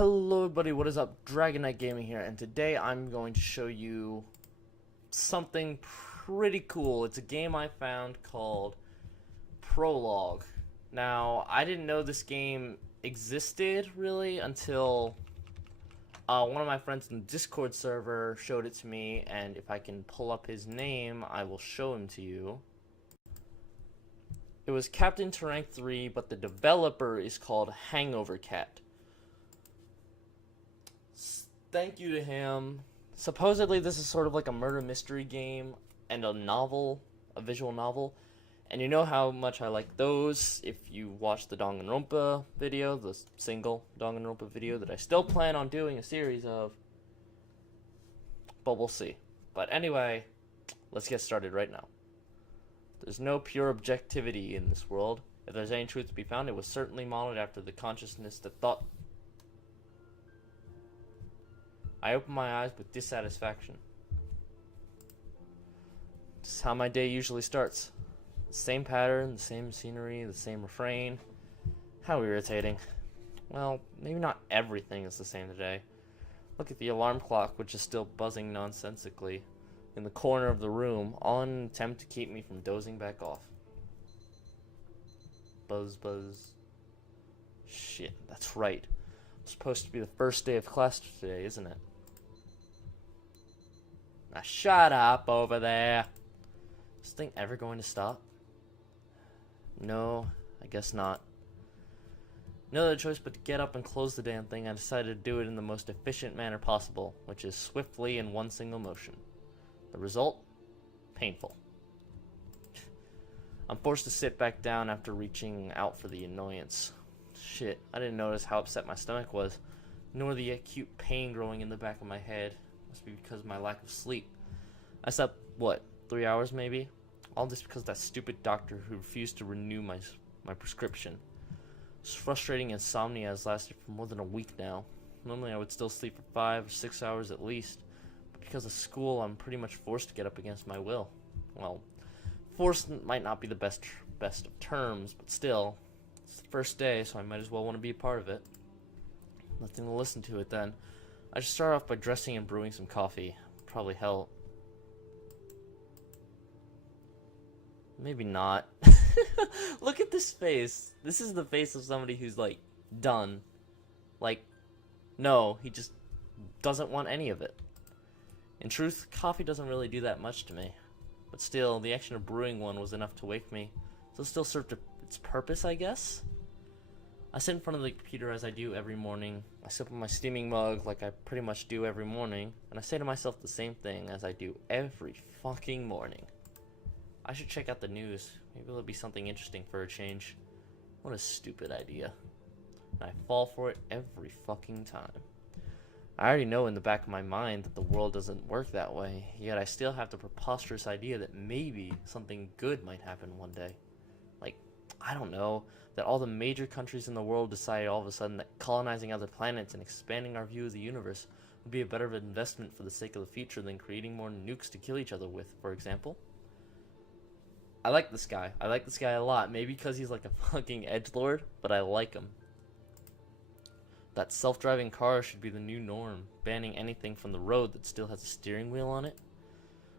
Hello everybody, what is up? Dragonknight Gaming here, and today I'm going to show you something pretty cool. It's a game I found called PRologue. Now, I didn't know this game existed, really, until one of my friends in the Discord server showed it to me, and if I can pull up his name, I will show him to you. It was Captain to Rank 3, but the developer is called Hangover Cat. Thank you to him. Supposedly this is sort of like a murder mystery game and a novel, a visual novel. And you know how much I like those if you watch the Danganronpa video, the single Danganronpa video that I still plan on doing a series of. But we'll see. But anyway, let's get started right now. There's no pure objectivity in this world. If there's any truth to be found, it was certainly modeled after the consciousness that thought. I open my eyes with dissatisfaction. This is how my day usually starts. The same pattern, the same scenery, the same refrain. How irritating. Well, maybe not everything is the same today. Look at the alarm clock, which is still buzzing nonsensically in the corner of the room, all in an attempt to keep me from dozing back off. Buzz, buzz. Shit, that's right. It's supposed to be the first day of class today, isn't it? Now shut up over there. Is this thing ever going to stop? No, I guess not. No other choice but to get up and close the damn thing. I decided to do it in the most efficient manner possible, which is swiftly in one single motion. The result? Painful. I'm forced to sit back down after reaching out for the annoyance. Shit, I didn't notice how upset my stomach was, nor the acute pain growing in the back of my head. Must be because of my lack of sleep. I slept, what, 3 hours maybe? All this because of that stupid doctor who refused to renew my prescription. This frustrating insomnia has lasted for more than a week now. Normally I would still sleep for 5 or 6 hours at least, but because of school I'm pretty much forced to get up against my will. Well, forced might not be the best of terms, but still, it's the first day, so I might as well want to be a part of it. Nothing to listen to it then. I should start off by dressing and brewing some coffee. Probably help. Maybe not. Look at this face. This is the face of somebody who's like done. Like, no, he just doesn't want any of it. In truth, coffee doesn't really do that much to me. But still, the action of brewing one was enough to wake me. So it still served its purpose, I guess? I sit in front of the computer as I do every morning. I sip on my steaming mug like I pretty much do every morning, and I say to myself the same thing as I do every fucking morning. I should check out the news. Maybe there'll be something interesting for a change. What a stupid idea. And I fall for it every fucking time. I already know in the back of my mind that the world doesn't work that way, yet I still have the preposterous idea that maybe something good might happen one day. Like, I don't know, that all the major countries in the world decide all of a sudden that colonizing other planets and expanding our view of the universe would be a better investment for the sake of the future than creating more nukes to kill each other with, for example. I like this guy. I like this guy a lot. Maybe because he's like a fucking edgelord, but I like him. That self-driving car should be the new norm, banning anything from the road that still has a steering wheel on it.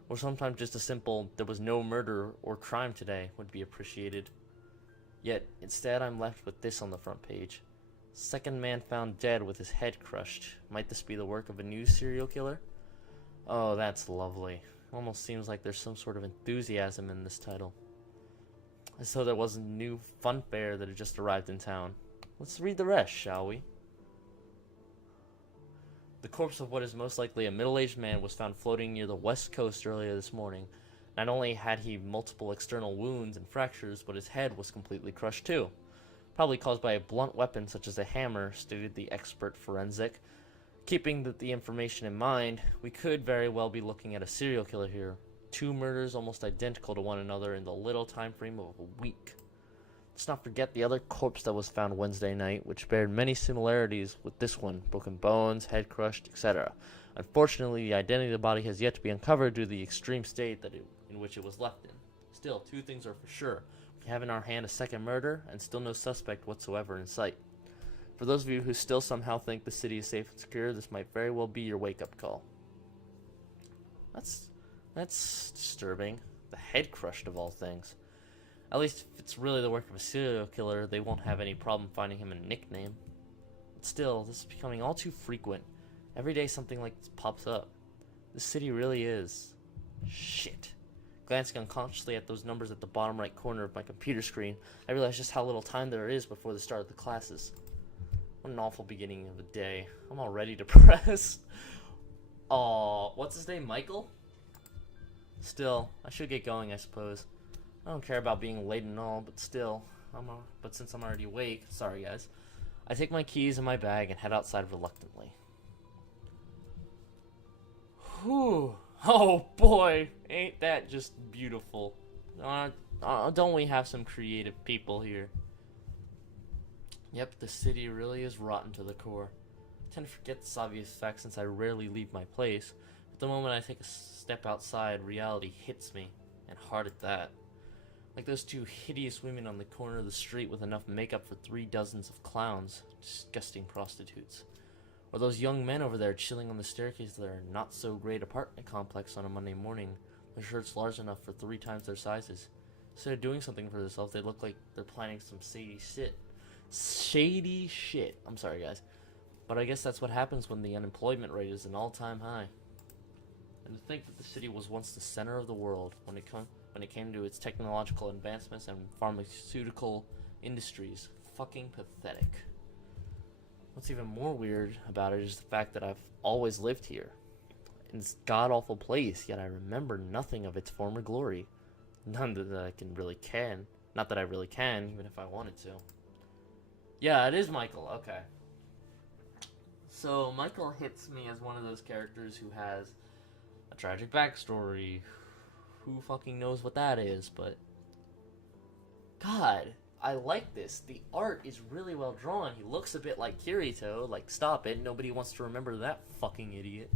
Or sometimes just a simple, there was no murder or crime today would be appreciated. Yet, instead I'm left with this on the front page. Second man found dead with his head crushed. Might this be the work of a new serial killer? Oh, that's lovely. Almost seems like there's some sort of enthusiasm in this title. As though there was a new fun fair that had just arrived in town. Let's read the rest, shall we? The corpse of what is most likely a middle-aged man was found floating near the west coast earlier this morning. Not only had he multiple external wounds and fractures, but his head was completely crushed too. Probably caused by a blunt weapon such as a hammer, stated the expert forensic. Keeping the information in mind, we could very well be looking at a serial killer here. 2 murders almost identical to one another in the little time frame of a week. Let's not forget the other corpse that was found Wednesday night, which bared many similarities with this one. Broken bones, head crushed, etc. Unfortunately, the identity of the body has yet to be uncovered due to the extreme state in which it was left in. Still, 2 things are for sure. We have in our hand a second murder, and still no suspect whatsoever in sight. For those of you who still somehow think the city is safe and secure, this might very well be your wake-up call. That's disturbing. The head crushed of all things. At least if it's really the work of a serial killer, they won't have any problem finding him a nickname. But still, this is becoming all too frequent. Every day something like this pops up. This city really is... shit. Glancing unconsciously at those numbers at the bottom right corner of my computer screen, I realize just how little time there is before the start of the classes. What an awful beginning of the day. I'm already depressed. Aw, what's his name, Michael? Still, I should get going, I suppose. I don't care about being late and all, but still, but since I'm already awake, sorry guys, I take my keys and my bag and head outside reluctantly. Whew. Oh boy, ain't that just beautiful. Don't we have some creative people here? Yep, the city really is rotten to the core. I tend to forget this obvious fact since I rarely leave my place, but the moment I take a step outside, reality hits me, and hard at that. Like those two hideous women on the corner of the street with enough makeup for 3 dozens of clowns, disgusting prostitutes. Or those young men over there chilling on the staircase of their not-so-great apartment complex on a Monday morning, their shirts large enough for 3 times their sizes. Instead of doing something for themselves, they look like they're planning some shady shit. Shady shit. I'm sorry, guys. But I guess that's what happens when the unemployment rate is an all-time high. And to think that the city was once the center of the world when it came to its technological advancements and pharmaceutical industries. Fucking pathetic. What's even more weird about it is the fact that I've always lived here. In this god-awful place, yet I remember nothing of its former glory. None that I can. Not that I really can, even if I wanted to. Yeah, it is Michael, okay. So, Michael hits me as one of those characters who has a tragic backstory. Who fucking knows what that is, but... God, I like this. The art is really well drawn. He looks a bit like Kirito, like, stop it, nobody wants to remember that fucking idiot.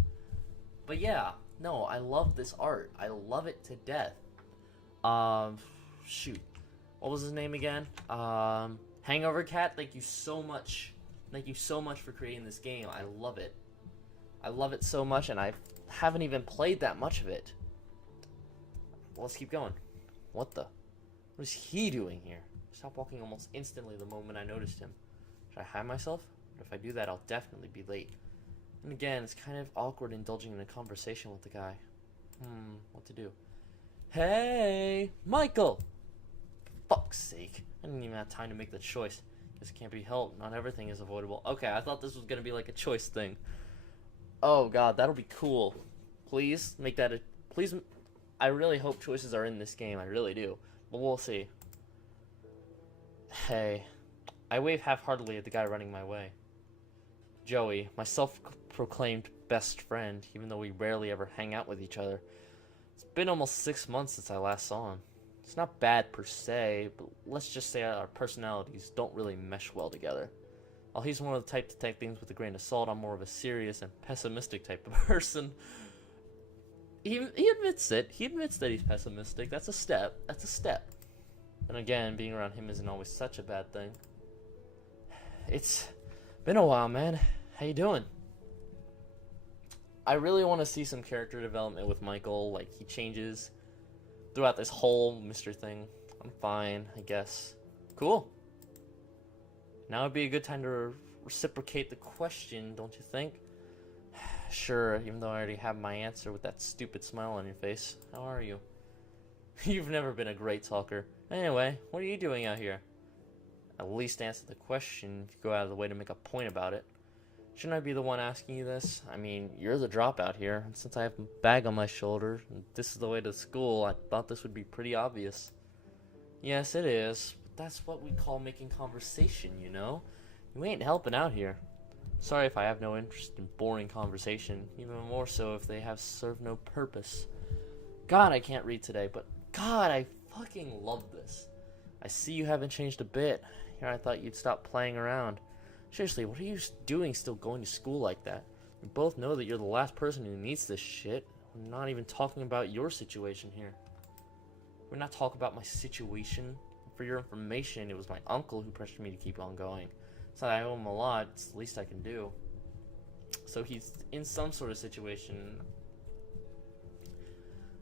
But yeah, no, I love this art. I love it to death. Shoot. What was his name again? Hangover Cat, thank you so much. Thank you so much for creating this game. I love it. I love it so much, and I haven't even played that much of it. Well, let's keep going. What is he doing here? Stop walking almost instantly the moment I noticed him. Should I hide myself? But if I do that, I'll definitely be late. And again, it's kind of awkward indulging in a conversation with the guy. What to do? Hey, Michael! Fuck's sake. I didn't even have time to make the choice. This can't be helped. Not everything is avoidable. Okay, I thought this was gonna be like a choice thing. Oh god, that'll be cool. Please make that a... Please... I really hope choices are in this game. I really do. But we'll see. Hey. I wave half-heartedly at the guy running my way. Joey, my self-proclaimed best friend, even though we rarely ever hang out with each other. It's been almost 6 months since I last saw him. It's not bad per se, but let's just say our personalities don't really mesh well together. While he's one of the type to take things with a grain of salt, I'm more of a serious and pessimistic type of person. He admits it. He admits that he's pessimistic. That's a step. That's a step. And again, being around him isn't always such a bad thing. It's been a while, man. How you doing? I really want to see some character development with Michael. Like, he changes throughout this whole Mr. thing. I'm fine, I guess. Cool. Now would be a good time to reciprocate the question, don't you think? Sure, even though I already have my answer with that stupid smile on your face. How are you? You've never been a great talker. Anyway, what are you doing out here? At least answer the question if you go out of the way to make a point about it. Shouldn't I be the one asking you this? I mean, you're the dropout here, and since I have a bag on my shoulder, and this is the way to school, I thought this would be pretty obvious. Yes, it is, but that's what we call making conversation, you know? You ain't helping out here. Sorry if I have no interest in boring conversation, even more so if they have served no purpose. God, I can't read today, but God, I fucking love this. I see you haven't changed a bit. Here I thought you'd stop playing around. Seriously, what are you doing still going to school like that? We both know that you're the last person who needs this shit. I'm not even talking about your situation here. We're not talking about my situation. For your information, it was my uncle who pressured me to keep on going. So I owe him a lot. It's the least I can do. So he's in some sort of situation.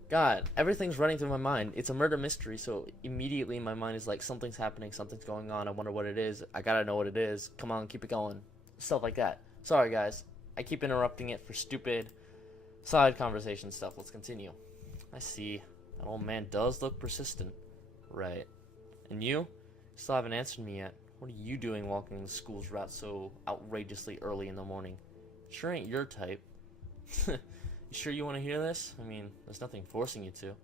God, everything's running through my mind. It's a murder mystery, so immediately my mind is like, something's happening, something's going on. I wonder what it is. I gotta know what it is. Come on, keep it going. Stuff like that. Sorry, guys. I keep interrupting it for stupid side conversation stuff. Let's continue. I see. That old man does look persistent. Right. And you? Still haven't answered me yet. What are you doing walking the school's route so outrageously early in the morning? Sure ain't your type. You sure you want to hear this? I mean, there's nothing forcing you to.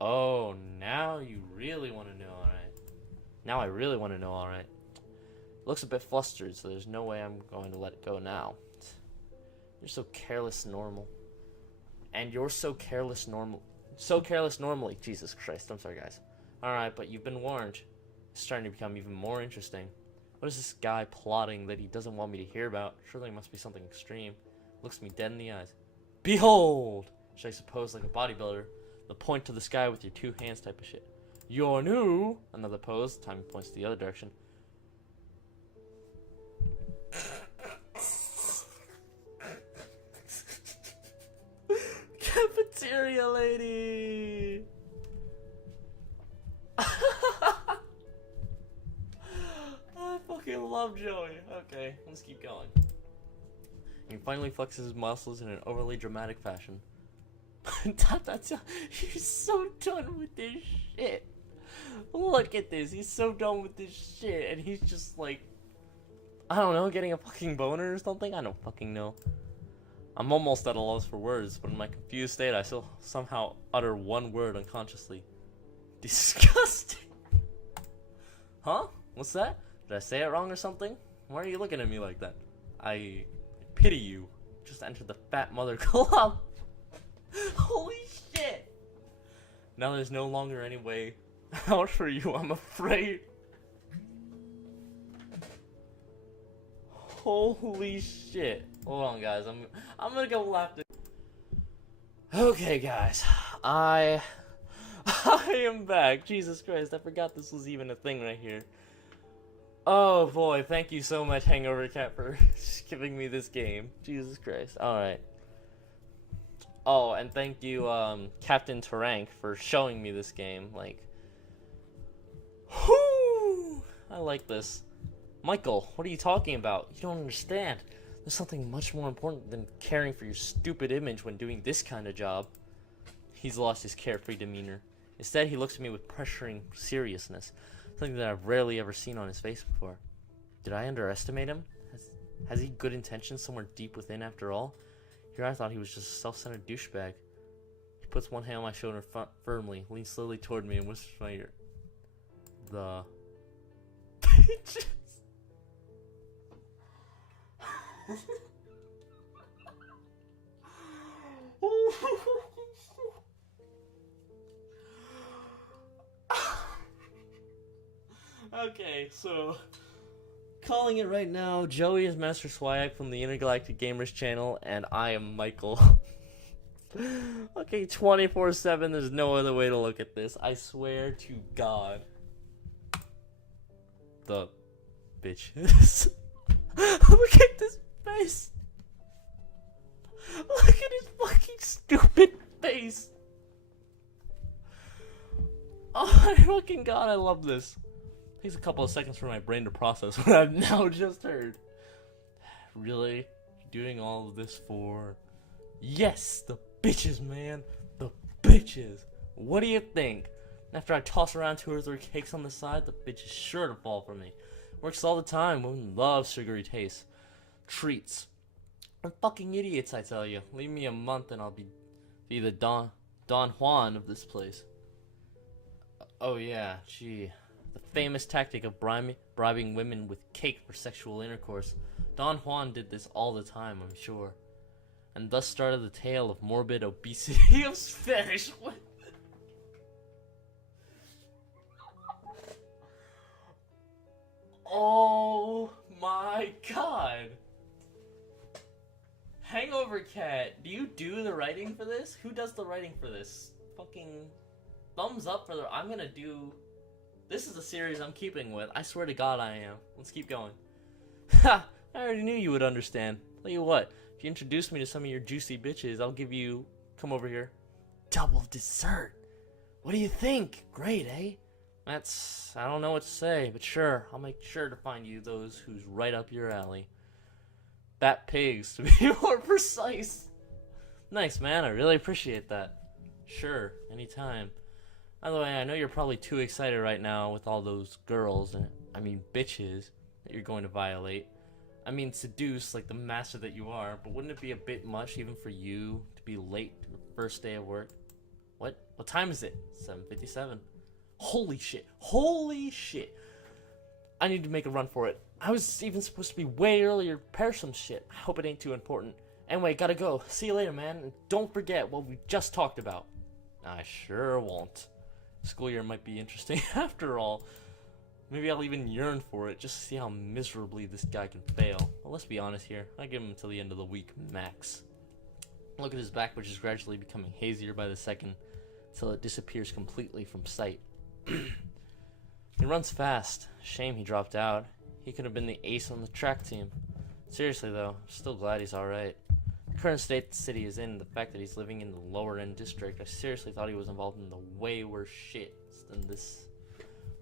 Oh, now you really want to know, alright. Now I really want to know, alright. Looks a bit flustered, so there's no way I'm going to let it go now. You're so careless normal. And you're so careless normal. So careless normally. Jesus Christ, I'm sorry, guys. Alright, but you've been warned. It's starting to become even more interesting. What is this guy plotting that he doesn't want me to hear about? Surely it must be something extreme. Looks me dead in the eyes. Behold! Should I suppose like a bodybuilder? The point to the sky with your two hands type of shit. You're new! Another pose. Time points to the other direction. Cafeteria lady! I fucking love Joey. Okay, let's keep going. He finally flexes his muscles in an overly dramatic fashion. He's so done with this shit. Look at this. He's so done with this shit. And he's just like, I don't know, getting a fucking boner or something? I don't fucking know. I'm almost at a loss for words, but in my confused state, I still somehow utter one word unconsciously. Disgusting. Huh? What's that? Did I say it wrong or something? Why are you looking at me like that? I pity you. Just entered the Fat Mother Club. Holy shit. Now there's no longer any way out for you, I'm afraid. Holy shit. Hold on, guys. I'm gonna go left. Okay, guys. I am back. Jesus Christ, I forgot this was even a thing right here. Oh boy, thank you so much, Hangover Cat, for giving me this game. Jesus Christ. Alright. Oh, and thank you, Captain Tarank, for showing me this game. Like, whoo! I like this. Michael, what are you talking about? You don't understand. There's something much more important than caring for your stupid image when doing this kind of job. He's lost his carefree demeanor. Instead, he looks at me with pressuring seriousness, something that I've rarely ever seen on his face before. Did I underestimate him? Has he good intentions somewhere deep within after all? Here I thought he was just a self-centered douchebag. He puts one hand on my shoulder firmly, leans slowly toward me, and whispers in my ear. The bitches. Okay, so calling it right now, Joey is Master Swag from the Intergalactic Gamers channel, and I am Michael. Okay, 24/7, there's no other way to look at this. I swear to God. The bitches. Look at this face. Look at his fucking stupid face. Oh my fucking God, I love this. Takes a couple of seconds for my brain to process what I've now just heard. Really? You're doing all of this for... Yes, the bitches, man. The bitches. What do you think? After I toss around 2 or 3 cakes on the side, the bitch is sure to fall for me. Works all the time. Women love sugary tastes. Treats. I'm fucking idiots, I tell you. Leave me a month and I'll be the Don Juan of this place. Oh yeah, gee. The famous tactic of bribing women with cake for sexual intercourse. Don Juan did this all the time, I'm sure. And thus started the tale of morbid obesity of Spanish women. Oh my God. Hangover Cat, do you do the writing for this? Who does the writing for this? Fucking thumbs up for the... This is a series I'm keeping with. I swear to God I am. Let's keep going. Ha! I already knew you would understand. Tell you what, if you introduce me to some of your juicy bitches, I'll give you... Come over here. Double dessert. What do you think? Great, eh? That's... I don't know what to say, but sure. I'll make sure to find you those who's right up your alley. Bat pigs, to be more precise. Nice, man. I really appreciate that. Sure, anytime. By the way, I know you're probably too excited right now with all those girls, I mean bitches, that you're going to violate. I mean seduce like the master that you are, but wouldn't it be a bit much even for you to be late to your first day of work? What? What time is it? 7:57. Holy shit. Holy shit. I need to make a run for it. I was even supposed to be way earlier to prepare some shit. I hope it ain't too important. Anyway, gotta go. See you later, man. And don't forget what we just talked about. I sure won't. School year might be interesting after all. Maybe I'll even yearn for it just to see how miserably this guy can fail. Well, let's be honest here. I give him until the end of the week, max. Look at his back, which is gradually becoming hazier by the second, till it disappears completely from sight. He runs fast. Shame he dropped out. He could have been the ace on the track team. Seriously though, I'm still glad he's alright. The current state the city is in, the fact that he's living in the lower end district, I seriously thought he was involved in the way worse shit than this.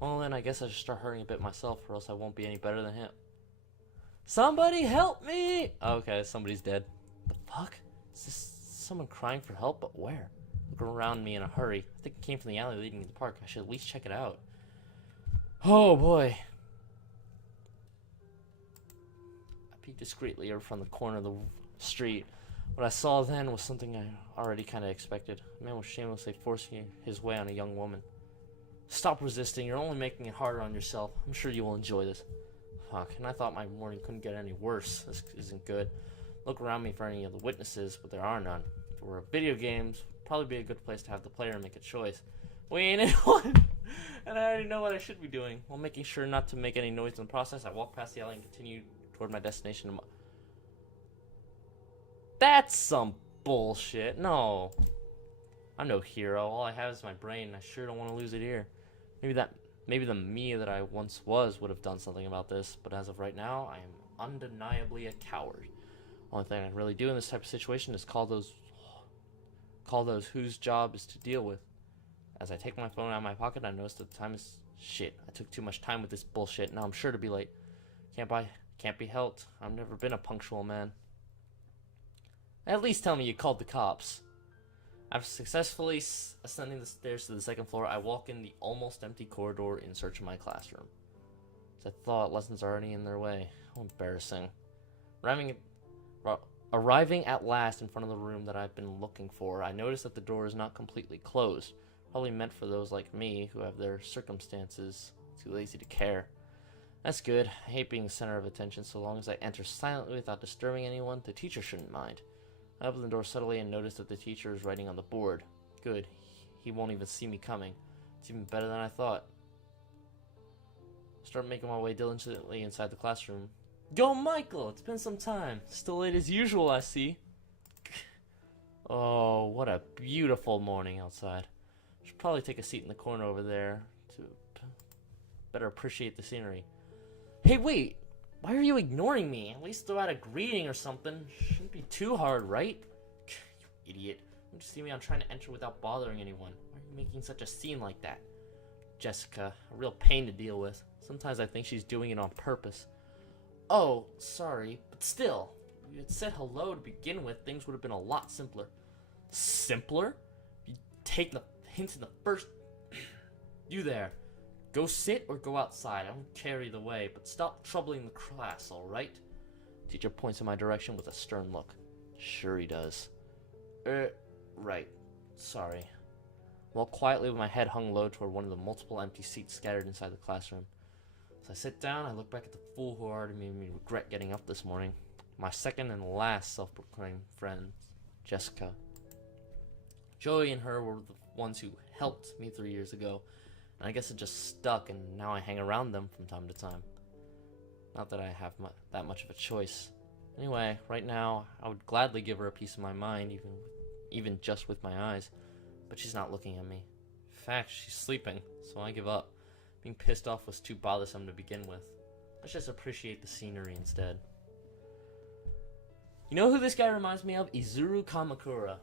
Well then, I guess I should start hurting a bit myself, or else I won't be any better than him. Somebody help me! Okay, somebody's dead. The fuck? Is this someone crying for help? But where? Look around me in a hurry. I think it came from the alley leading to the park. I should at least check it out. Oh boy. I peeked discreetly over from the corner of the street. What I saw then was something I already kind of expected. A man was shamelessly forcing his way on a young woman. Stop resisting. You're only making it harder on yourself. I'm sure you will enjoy this. Fuck, and I thought my morning couldn't get any worse. This isn't good. Look around me for any of the witnesses, but there are none. If it were video games, would probably be a good place to have the player make a choice. We ain't in one! And I already know what I should be doing. While making sure not to make any noise in the process, I walked past the alley and continued toward my destination. That's some bullshit. No. I'm no hero. All I have is my brain, and I sure don't want to lose it here. Maybe the me that I once was would have done something about this, but as of right now, I am undeniably a coward. Only thing I can really do in this type of situation is call those whose job is to deal with. As I take my phone out of my pocket, I notice that the time is shit. I took too much time with this bullshit. Now I'm sure to be late. Can't be helped. I've never been a punctual man. At least tell me you called the cops. After successfully ascending the stairs to the second floor, I walk in the almost empty corridor in search of my classroom. As I thought, lessons are already in their way. How embarrassing. Arriving at last in front of the room that I've been looking for, I notice that the door is not completely closed. Probably meant for those like me who have their circumstances too lazy to care. That's good. I hate being the center of attention. So long as I enter silently without disturbing anyone, the teacher shouldn't mind. I open the door subtly and notice that the teacher is writing on the board. Good. He won't even see me coming. It's even better than I thought. Start making my way diligently inside the classroom. Go, Michael! It's been some time. Still late as usual, I see. Oh, what a beautiful morning outside. Should probably take a seat in the corner over there to better appreciate the scenery. Hey, wait! Why are you ignoring me? At least throw out a greeting or something. Shouldn't be too hard, right? You idiot. Don't you see me? I'm trying to enter without bothering anyone. Why are you making such a scene like that? Jessica, a real pain to deal with. Sometimes I think she's doing it on purpose. Oh, sorry, but still. If you had said hello to begin with, things would have been a lot simpler. Simpler? You take the hint in the first... You there. Go sit or go outside. I don't care either way, but stop troubling the class, alright? Teacher points in my direction with a stern look. Sure he does. Right. Sorry. Walk quietly with my head hung low toward one of the multiple empty seats scattered inside the classroom. As I sit down, I look back at the fool who already made me regret getting up this morning. My second and last self-proclaimed friend, Jessica. Joey and her were the ones who helped me 3 years ago. And I guess it just stuck, and now I hang around them from time to time. Not that I have that much of a choice. Anyway, right now, I would gladly give her a piece of my mind, even just with my eyes. But she's not looking at me. In fact, she's sleeping, so I give up. Being pissed off was too bothersome to begin with. Let's just appreciate the scenery instead. You know who this guy reminds me of? Izuru Kamakura.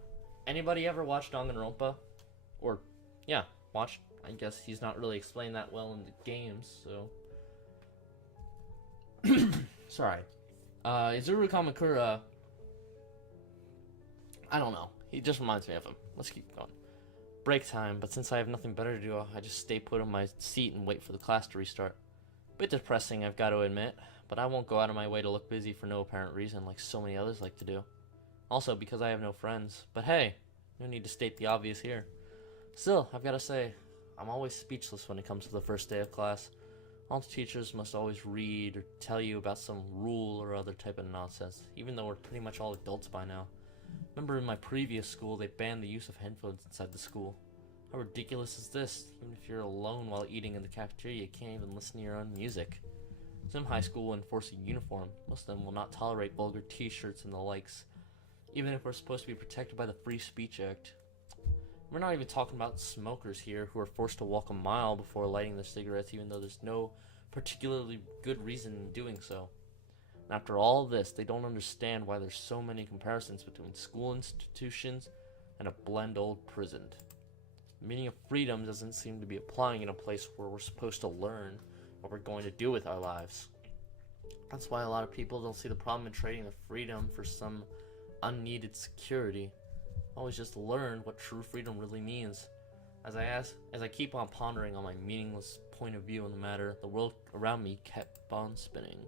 Anybody ever watched Danganronpa? Or, yeah, watched. I guess he's not really explained that well in the games, so... Sorry. Izuru Kamakura... I don't know. He just reminds me of him. Let's keep going. Break time, but since I have nothing better to do, I just stay put on my seat and wait for the class to restart. Bit depressing, I've got to admit, but I won't go out of my way to look busy for no apparent reason like so many others like to do. Also, because I have no friends. But hey, no need to state the obvious here. Still, I've got to say, I'm always speechless when it comes to the first day of class. All the teachers must always read or tell you about some rule or other type of nonsense, even though we're pretty much all adults by now. Remember in my previous school, they banned the use of headphones inside the school. How ridiculous is this? Even if you're alone while eating in the cafeteria, you can't even listen to your own music. Some high school will enforce a uniform. Most of them will not tolerate vulgar t-shirts and the likes, even if we're supposed to be protected by the Free Speech Act. We're not even talking about smokers here who are forced to walk a mile before lighting their cigarettes, even though there's no particularly good reason in doing so. And after all this, they don't understand why there's so many comparisons between school institutions and a blend old prison. The meaning of freedom doesn't seem to be applying in a place where we're supposed to learn what we're going to do with our lives. That's why a lot of people don't see the problem in trading the freedom for some unneeded security. Always just learn what true freedom really means. As I keep on pondering on my meaningless point of view on the matter, the world around me kept on spinning.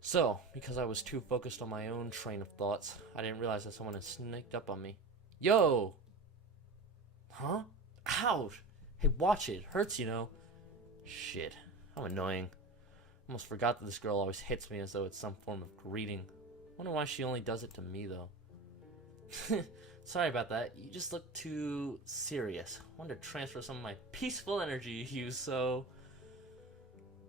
So, because I was too focused on my own train of thoughts, I didn't realize that someone had sneaked up on me. Yo! Huh? Ouch! Hey, watch it. Hurts, you know. Shit. How annoying. Almost forgot that this girl always hits me as though it's some form of greeting. Wonder why she only does it to me, though. Sorry about that. You just look too serious. I wanted to transfer some of my peaceful energy to you, so...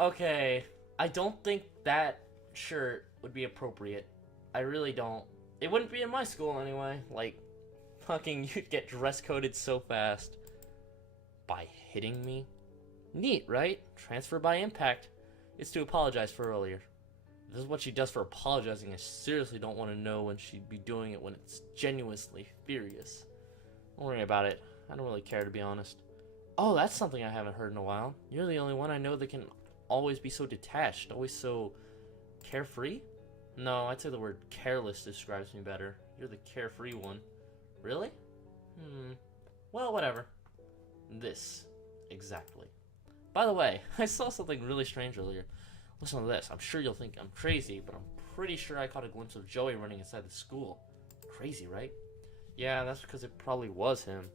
Okay. I don't think that shirt would be appropriate. I really don't. It wouldn't be in my school anyway. Like, fucking, you'd get dress coded so fast. By hitting me? Neat, right? Transfer by impact. It's to apologize for earlier. If this is what she does for apologizing, I seriously don't want to know when she'd be doing it when it's genuinely furious. Don't worry about it. I don't really care, to be honest. Oh, that's something I haven't heard in a while. You're the only one I know that can always be so detached, always so carefree? No, I'd say the word careless describes me better. You're the carefree one. Really? Well, whatever. This. Exactly. By the way, I saw something really strange earlier. Listen to this. I'm sure you'll think I'm crazy, but I'm pretty sure I caught a glimpse of Joey running inside the school. Crazy, right? Yeah, that's because it probably was him.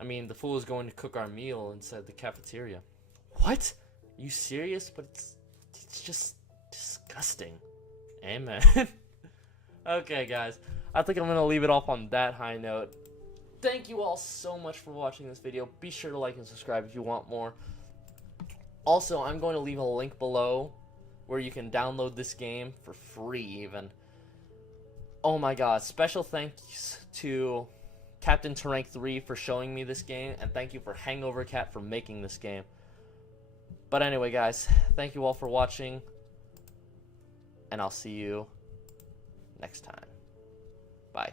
I mean, the fool was going to cook our meal inside the cafeteria. What? Are you serious? But it's just disgusting. Amen. Okay, guys. I think I'm going to leave it off on that high note. Thank you all so much for watching this video. Be sure to like and subscribe if you want more. Also, I'm going to leave a link below where you can download this game for free even. Oh my god. Special thanks to Captain Tarank 3 for showing me this game. And thank you for Hangover Cat for making this game. But anyway, guys. Thank you all for watching. And I'll see you next time. Bye.